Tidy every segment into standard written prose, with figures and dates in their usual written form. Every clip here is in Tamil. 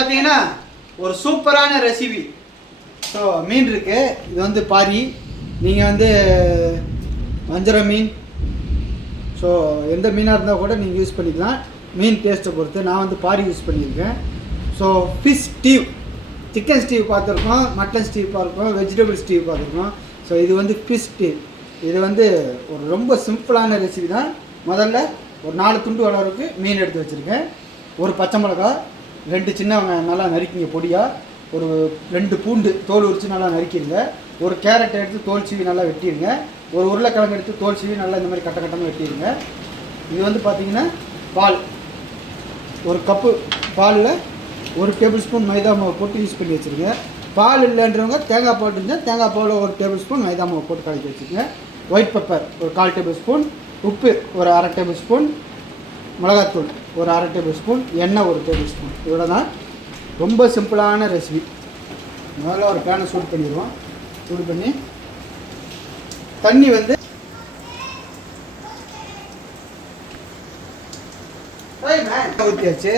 பார்த்தீங்கன்னா ஒரு சூப்பரான ரெசிபி. ஸோ மீன் இருக்குது, இது வந்து பாரி. நீங்கள் வந்து வஞ்சரம் மீன், ஸோ எந்த மீனாக இருந்தால் கூட நீங்கள் யூஸ் பண்ணிக்கலாம், மீன் டேஸ்ட்டை பொறுத்து. நான் வந்து பாரி யூஸ் பண்ணியிருக்கேன். So fish Steve, chicken Steve பார்த்துருக்கோம், மட்டன் ஸ்டீவ் பார்த்துருக்கோம், வெஜிடபிள் ஸ்டீவ் பார்த்துருக்கோம். ஸோ இது வந்து ஃபிஷ் ஸ்டீவ். இது வந்து ஒரு ரொம்ப சிம்பிளான ரெசிபி தான். முதல்ல ஒரு 4 துண்டு அளவுக்கு மீன் எடுத்து வச்சுருக்கேன். ஒரு பச்சை மிளகா, 2 சின்ன வெங்காயம் நல்லா நறுக்கிங்க பொடியாக, ஒரு 2 பூண்டு தோல் உரித்து நல்லா நறுக்கிடுங்க, ஒரு கேரட் எடுத்து தோல் சீவி நல்லா வெட்டிடுங்க, ஒரு உருளைக்கிழங்கு எடுத்து தோல் சீவி நல்லா இந்த மாதிரி கட்ட கட்டமாக வெட்டிடுங்க. இது வந்து பார்த்திங்கன்னா பால், ஒரு கப்பு பாலில் 1 டேபிள் ஸ்பூன் மைதா மாவு போட்டு யூஸ் பண்ணி வச்சுருங்க. பால் இல்லைன்றவங்க தேங்காய் பால் இருந்தால் தேங்காய் பாலில் 1 டேபிள் ஸ்பூன் மைதா மாவு போட்டு கலக்கி வச்சுருங்க. ஒயிட் பெப்பர் ஒரு 1/4 டேபிள் ஸ்பூன், உப்பு ஒரு 1/2 டேபிள் ஸ்பூன், மிளகாத்தூள் ஒரு 1/2 டேபிள் ஸ்பூன், எண்ணெய் 1 டேபிள் ஸ்பூன். இவ்வளோ தான், ரொம்ப சிம்பிளான ரெசிபி. முதல்ல ஒரு பேனை சூடு பண்ணிடுவோம். சூடு பண்ணி தண்ணி வந்து ஊற்றியாச்சு.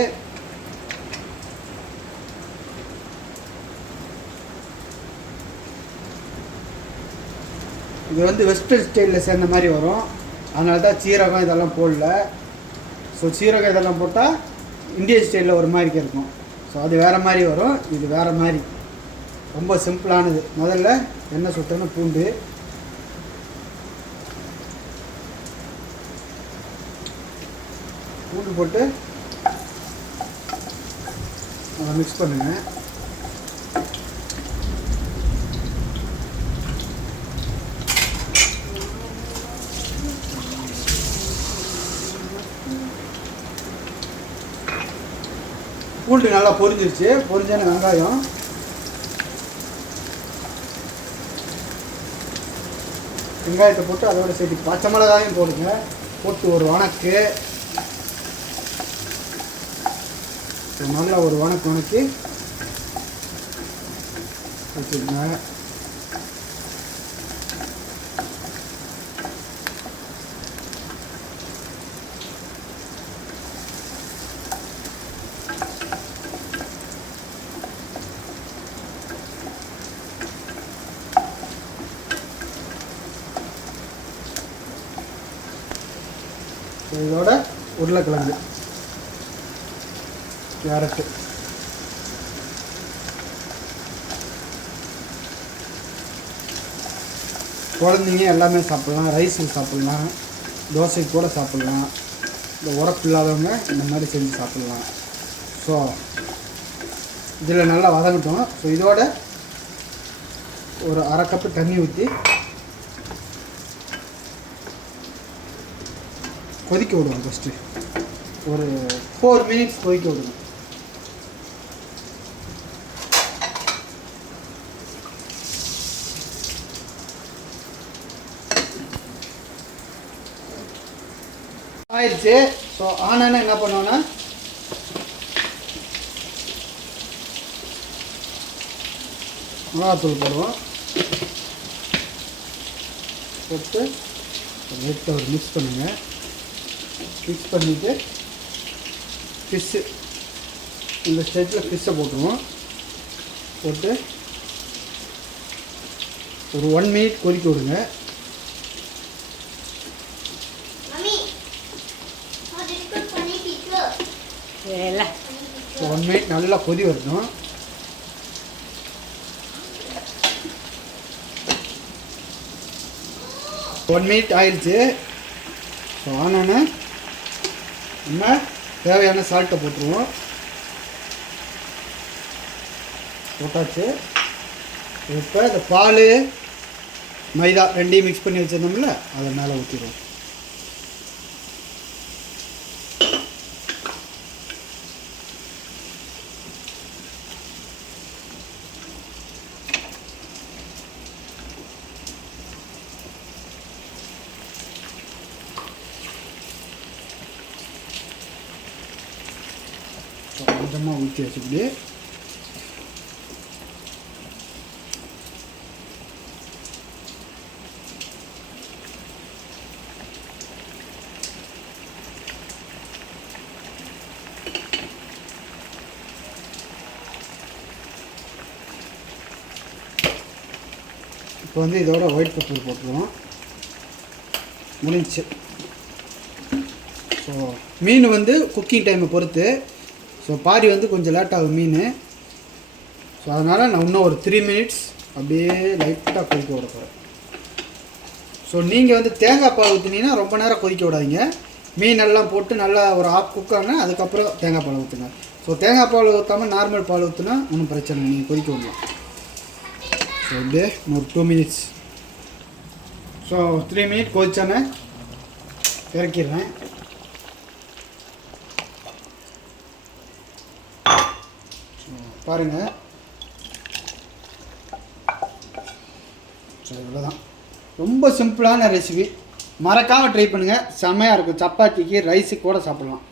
இது வந்து வெஸ்டர்ன் ஸ்டைலில் சேர்ந்த மாதிரி வரும், அதனால தான் சீரகம் இதெல்லாம் போடல. ஸோ சீரகம் இதெல்லாம் போட்டால் இந்தியன் ஸ்டைலில் ஒரு மாதிரி இருக்கும். ஸோ அது வேறு மாதிரி வரும், இது வேறு மாதிரி. ரொம்ப சிம்பிளானது. முதல்ல எண்ணெய் சுட்டோன்னா பூண்டு, பூண்டு போட்டு அதை மிக்ஸ் பண்ணுங்கள். பூண்டு நல்லா பொரிஞ்சிருச்சு. பொரிஞ்சான வெங்காயம், வெங்காயத்தை போட்டு அதோட சேர்த்து பச்சை மிளகாயும் போடுங்க. போட்டு ஒரு வணக்கு, நல்லா ஒரு வணக்கி வச்சுருங்க. இதோட உருளைக்கிழங்கு, கேரட்டு, குழந்தைங்க எல்லாமே சாப்பிட்லாம், ரைஸுக்கு சாப்பிட்லாம், தோசைக்கு கூட சாப்பிட்லாம். இந்த உரப்பு இல்லாதவங்க இந்த மாதிரி செஞ்சு சாப்பிட்லாம். ஸோ இதில் நல்லா வதங்கட்டும். ஸோ இதோட ஒரு 1/2 கப்பு தண்ணி ஊற்றி கொதிக்க விடுவோம். ஃபஸ்ட்டு ஒரு 4 மினிட்ஸ் கொதிக்க விடுவோம். ஆயிடுச்சு. ஸோ ஆனானா என்ன பண்ணுவோன்னா மிளகாத்தூள் போடுவோம். போட்டு லைட்டாக ஒரு மிக்ஸ் பண்ணுங்கள். மிக்ஸ் பண்ணிவிட்டு ஃபிஷ்ஷு இந்த ஸ்டேஜில் ஃபிஷ்ஷை போட்டுருவோம். போட்டு ஒரு 1 மினிட் கொதிக்க விடுங்க. ஸோ 1 மினிட் நல்லா கொதி வரணும். ஒன் மினிட் ஆயிடுச்சு. ஸோ ஆனான நம்ம தேவையான சால்ட்டை போட்டுருவோம். போட்டாச்சு. இப்போ இந்த பால் மைதா 2ஐயும் மிக்ஸ் பண்ணி வச்சிருந்தோம்ல, அதை மேலே ஊற்றிடுவோம். கொஞ்சமாக ஊற்றி வச்சுக்கிட்டு இப்போ வந்து இதோட ஒயிட் பெப்பர் போட்டுருவோம். முடிஞ்சு. ஸோ மீன் வந்து குக்கிங் டைமை பொறுத்து. ஸோ பாரி வந்து கொஞ்சம் லேட் ஆகும் மீன். ஸோ அதனால் நான் இன்னும் ஒரு 3 மினிட்ஸ் அப்படியே லைட்டாக கொதிக்க விட போகிறேன். ஸோ நீங்கள் வந்து தேங்காய் பால் ஊற்றினீங்கன்னா ரொம்ப நேரம் கொதிக்க விடாதீங்க. மீனெல்லாம் போட்டு நல்லா ஒரு ஆஃப் குக் ஆனால் அதுக்கப்புறம் தேங்காய் பால் ஊற்றுங்க. ஸோ தேங்காய் பால் ஊற்றாமல் நார்மல் பால் ஊற்றுனா ஒன்றும் பிரச்சனை இல்லை, நீங்கள் கொதிக்க விடலாம். ஸோ அப்படியே ஒரு 2 மினிட்ஸ். ஸோ 3 மினிட் கொதிச்சானே இறக்கிடுறேன். பாருங்கள். ஸோ இவ்வளோதான், ரொம்ப சிம்பிளான ரெசிபி. மறக்காமல் ட்ரை பண்ணுங்கள், செம்மையாக இருக்கும். சப்பாத்திக்கு ரைஸுக்கு கூட சாப்பிட்லாம்.